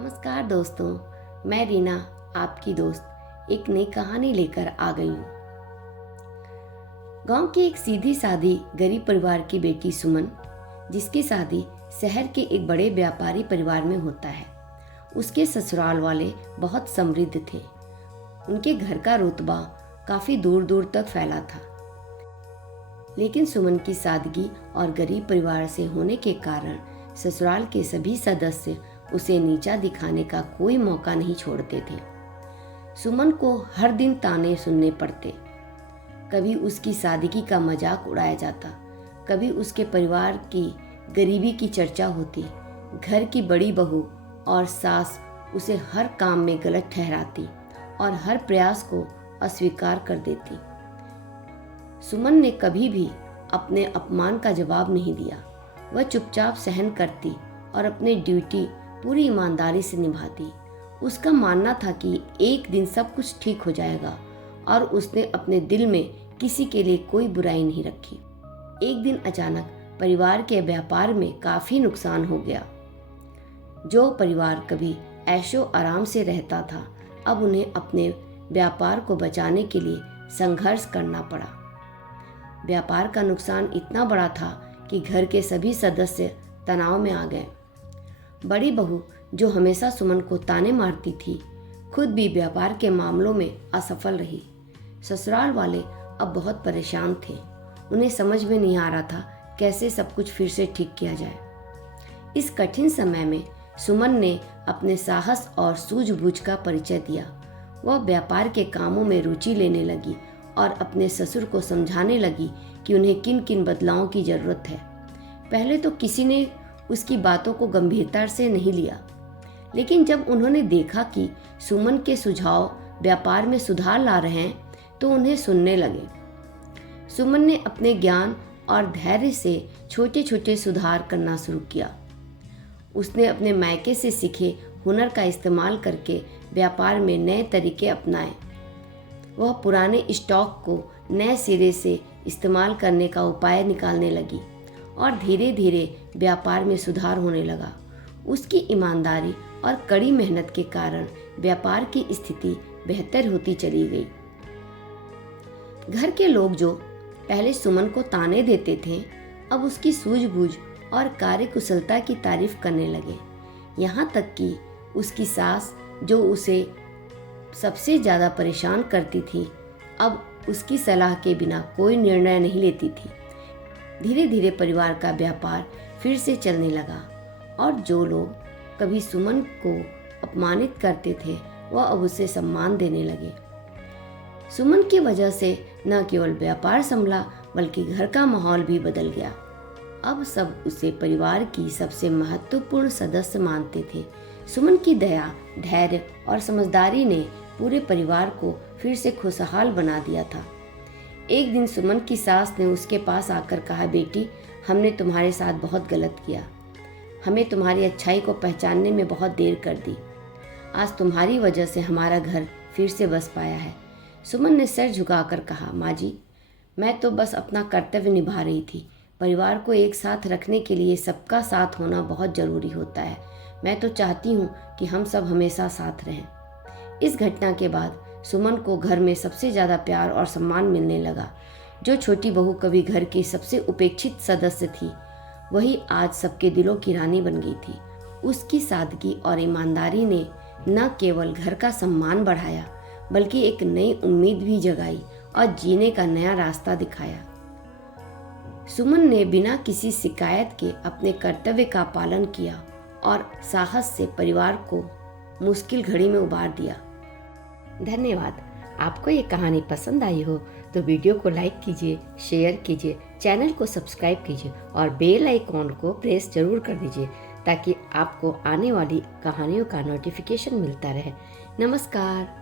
नमस्कार दोस्तों, मैं रीना आपकी दोस्त एक नई कहानी लेकर आ गई हूँ। गांव की एक सीधी सादी गरीब परिवार की बेटी सुमन, जिसकी शादी शहर के एक बड़े व्यापारी परिवार में होता है। उसके ससुराल वाले बहुत समृद्ध थे। उनके घर का रुतबा काफी दूर दूर तक फैला था। लेकिन सुमन की सादगी और गरीब परिवार से होने के कारण ससुराल के सभी सदस्य उसे नीचा दिखाने का कोई मौका नहीं छोड़ते थे। सुमन को हर दिन ताने सुनने पड़ते। कभी उसकी सादगी का मजाक उड़ाया जाता, कभी उसके परिवार की गरीबी की चर्चा होती। घर की बड़ी बहू और सास उसे हर काम में गलत ठहराती और हर प्रयास को अस्वीकार कर देती। सुमन ने कभी भी अपने अपमान का जवाब नहीं दिया। वह चुपचाप सहन करती और अपनी ड्यूटी पूरी ईमानदारी से निभाती। उसका मानना था कि एक दिन सब कुछ ठीक हो जाएगा और उसने अपने दिल में किसी के लिए कोई बुराई नहीं रखी। एक दिन अचानक परिवार के व्यापार में काफी नुकसान हो गया। जो परिवार कभी ऐशो आराम से रहता था, अब उन्हें अपने व्यापार को बचाने के लिए संघर्ष करना पड़ा। व्यापार का नुकसान इतना बड़ा था कि घर के सभी सदस्य तनाव में आ गए। बड़ी बहू, जो हमेशा सुमन को ताने मारती थी, खुद भी व्यापार के मामलों में असफल रही। ससुराल वाले अब बहुत परेशान थे। उन्हें समझ में नहीं आ रहा था कैसे सब कुछ फिर से ठीक किया जाए। इस कठिन समय में सुमन ने अपने साहस और सूझबूझ का परिचय दिया। वह व्यापार के कामों में रुचि लेने लगी और अपने ससुर को समझाने लगी कि उन्हें किन किन बदलावों की जरूरत है। पहले तो किसी ने उसकी बातों को गंभीरता से नहीं लिया, लेकिन जब उन्होंने देखा कि सुमन के सुझाव व्यापार में सुधार ला रहे हैं, तो उन्हें सुनने लगे। सुमन ने अपने ज्ञान और धैर्य से छोटे छोटे सुधार करना शुरू किया। उसने अपने मायके से सीखे हुनर का इस्तेमाल करके व्यापार में नए तरीके अपनाए। वह पुराने स्टॉक को नए सिरे से इस्तेमाल करने का उपाय निकालने लगी और धीरे धीरे व्यापार में सुधार होने लगा। उसकी ईमानदारी और कड़ी मेहनत के कारण व्यापार की स्थिति बेहतर होती चली गई। घर के लोग जो पहले सुमन को ताने देते थे, अब उसकी सूझबूझ और कार्यकुशलता की तारीफ करने लगे। यहाँ तक कि उसकी सास, जो उसे सबसे ज़्यादा परेशान करती थी, अब उसकी सलाह के बिना कोई निर्णय नहीं लेती थी। धीरे धीरे परिवार का व्यापार फिर से चलने लगा और जो लोग कभी सुमन को अपमानित करते थे, वह अब उसे सम्मान देने लगे। सुमन की वजह से न केवल व्यापार संभला, बल्कि घर का माहौल भी बदल गया। अब सब उसे परिवार की सबसे महत्वपूर्ण सदस्य मानते थे। सुमन की दया, धैर्य और समझदारी ने पूरे परिवार को फिर से खुशहाल बना दिया था। एक दिन सुमन की सास ने उसके पास आकर कहा, बेटी, हमने तुम्हारे साथ बहुत गलत किया। हमें तुम्हारी अच्छाई को पहचानने में बहुत देर कर दी। आज तुम्हारी वजह से हमारा घर फिर से बस पाया है। सुमन ने सिर झुकाकर कहा, माँ जी, मैं तो बस अपना कर्तव्य निभा रही थी। परिवार को एक साथ रखने के लिए सबका साथ होना बहुत ज़रूरी होता है। मैं तो चाहती हूँ कि हम सब हमेशा साथ रहें। इस घटना के बाद सुमन को घर में सबसे ज़्यादा प्यार और सम्मान मिलने लगा। जो छोटी बहू कभी घर की सबसे उपेक्षित सदस्य थी, वही आज सबके दिलों की रानी बन गई थी। उसकी सादगी और ईमानदारी ने न केवल घर का सम्मान बढ़ाया, बल्कि एक नई उम्मीद भी जगाई और जीने का नया रास्ता दिखाया। सुमन ने बिना किसी शिकायत के अपने कर्तव्य का पालन किया और साहस से परिवार को मुश्किल घड़ी में उबार दिया। धन्यवाद। आपको ये कहानी पसंद आई हो तो वीडियो को लाइक कीजिए, शेयर कीजिए, चैनल को सब्सक्राइब कीजिए और बेल आइकॉन को प्रेस जरूर कर दीजिए, ताकि आपको आने वाली कहानियों का नोटिफिकेशन मिलता रहे। नमस्कार।